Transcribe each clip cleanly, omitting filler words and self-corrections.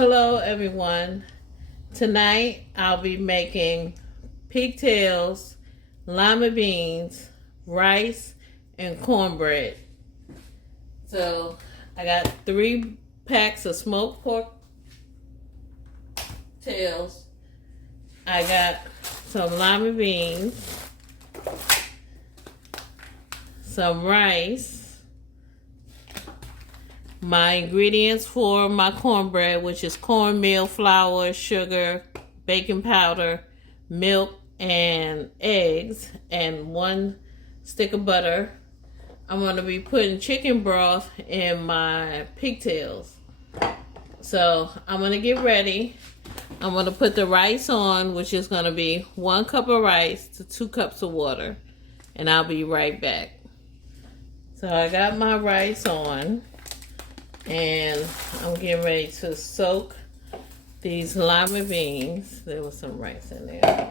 Hello everyone. Tonight I'll be making pigtails, lima beans, rice, and cornbread. So I got 3 packs of smoked pork tails. I got some lima beans, some rice, my ingredients for my cornbread, which is cornmeal, flour, sugar, baking powder, milk, and eggs, and 1 stick of butter. I'm going to be putting chicken broth in my pigtails. So I'm going to get ready. I'm going to put the rice on, which is going to be 1 cup of rice to 2 cups of water. And I'll be right back. So I got my rice on. And I'm getting ready to soak these lima beans. There was some rice in there.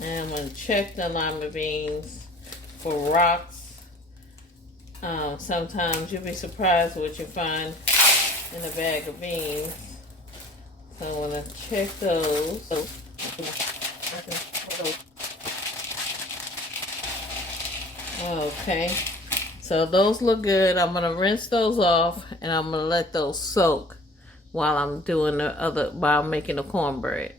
And I'm going to check the lima beans for rocks. Sometimes you'll be surprised what you find in a bag of beans. So I'm going to check those. Okay, so those look good. I'm gonna rinse those off and I'm gonna let those soak while I'm doing while I'm making the cornbread.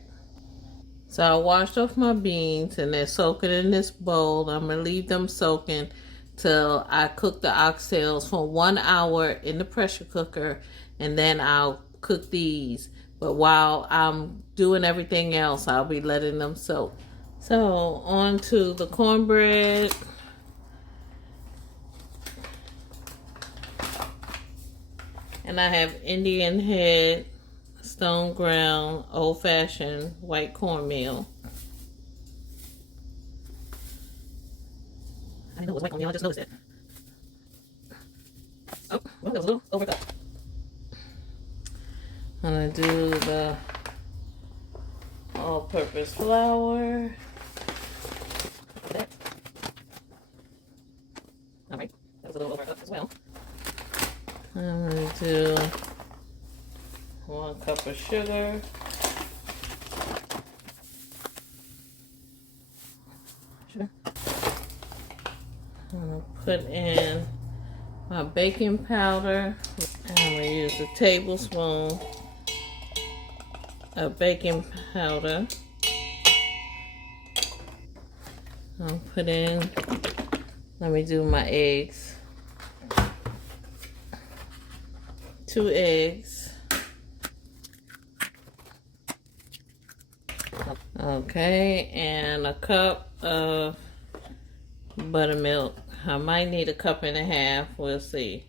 So I washed off my beans and they're soaking in this bowl. I'm gonna leave them soaking till I cook the oxtails for 1 hour in the pressure cooker, and then I'll cook these. But while I'm doing everything else, I'll be letting them soak. So on to the cornbread. And I have Indian head, stone ground, old fashioned white cornmeal. I didn't know it was white cornmeal, I just noticed it. Oh, well, that was a little overcooked. I'm gonna do the all purpose flour. Alright, that was a little overcooked as well. I'm going to do 1 cup of sugar. I'm going to put in my baking powder. I'm going to use a tablespoon of baking powder. I'll put in, let me do my eggs. 2 eggs. Okay, and a cup of buttermilk. I might need a cup and a half, we'll see.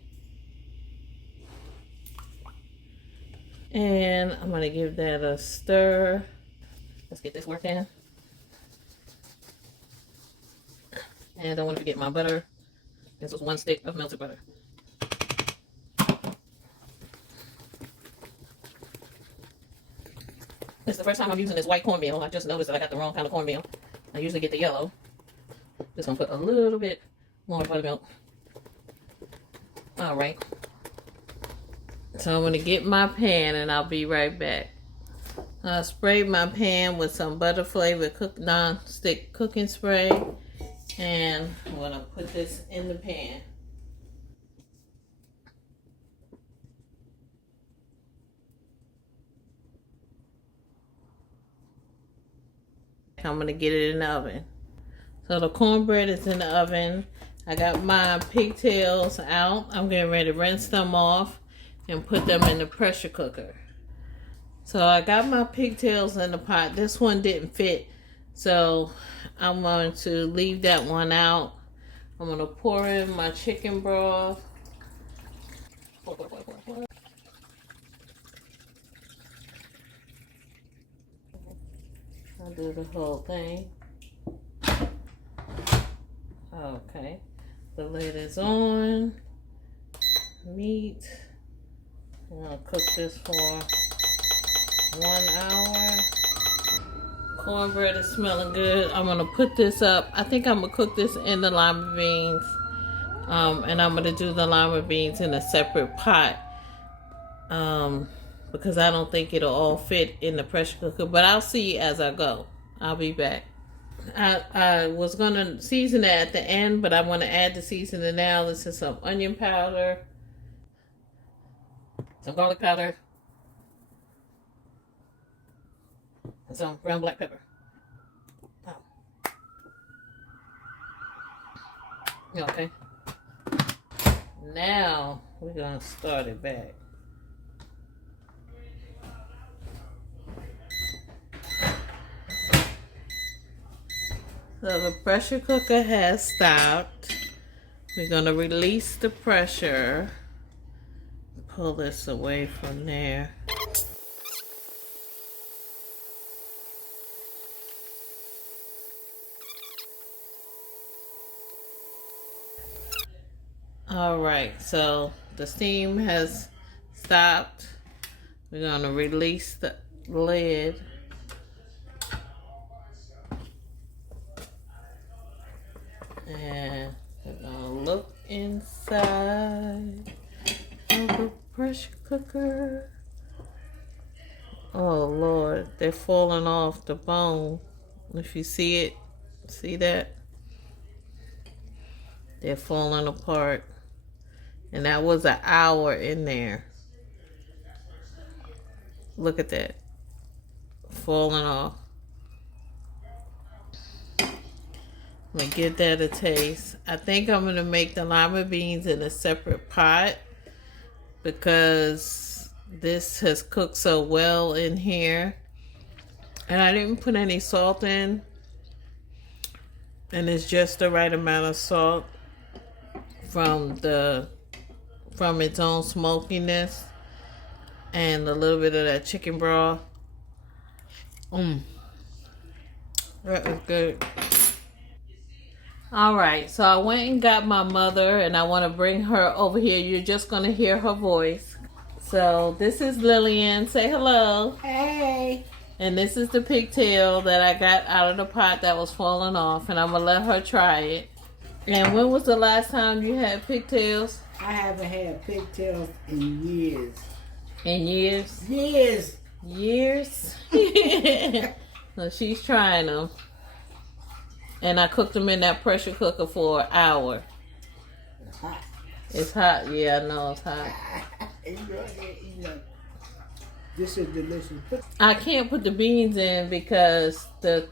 And I'm gonna give that a stir. Let's get this working. And don't want to forget my butter. This was 1 stick of melted butter. This is the first time I'm using this white cornmeal. I just noticed that I got the wrong kind of cornmeal. I usually get the yellow. Just gonna put a little bit more buttermilk. Alright. So I'm gonna get my pan and I'll be right back. I sprayed my pan with some butter flavored non-stick cooking spray. And I'm gonna put this in the pan. I'm gonna get it in the oven. So the cornbread is in the oven. I got my pigtails out. I'm getting ready to rinse them off and put them in the pressure cooker. So I got my pigtails in the pot. This one didn't fit, so I'm going to leave that one out. I'm gonna pour in my chicken broth. Pour. I'll do the whole thing. Okay, the lid is on. Meat. I'm gonna cook this for 1 hour. Cornbread is smelling good. I'm gonna put this up. I think I'm gonna cook this in the lima beans And I'm going to do the lima beans in a separate pot. Because I don't think it'll all fit in the pressure cooker. But I'll see as I go. I'll be back. I was going to season it at the end, but I want to add the seasoning now. This is some onion powder, some garlic powder, and some ground black pepper. Okay. Now we're going to start it back. So the pressure cooker has stopped. We're going to release the pressure. Pull this away from there. All right, so the steam has stopped. We're going to release the lid. And we're gonna look inside of the pressure cooker. Oh Lord, they're falling off the bone. If you see it, see that? They're falling apart. And that was an hour in there. Look at that. Falling off. I'm gonna give that a taste. I think I'm gonna make the lima beans in a separate pot because this has cooked so well in here. And I didn't put any salt in. And it's just the right amount of salt from its own smokiness and a little bit of that chicken broth. That is good. All right, so I went and got my mother, and I want to bring her over here. You're just going to hear her voice. So this is Lillian. Say hello. Hey. And this is the pigtail that I got out of the pot that was falling off, and I'm going to let her try it. And when was the last time you had pigtails? I haven't had pigtails in years. In years? Years. Years? So she's trying them. And I cooked them in that pressure cooker for an hour. It's hot. It's hot. Yeah, I know it's hot. This is delicious. I can't put the beans in because the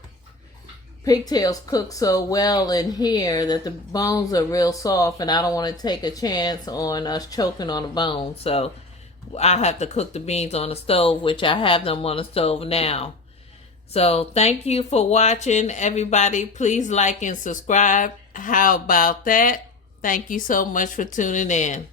pigtails cook so well in here that the bones are real soft, and I don't want to take a chance on us choking on the bone. So I have to cook the beans on the stove, which I have them on the stove now. So thank you for watching, everybody. Please like and subscribe. How about that? Thank you so much for tuning in.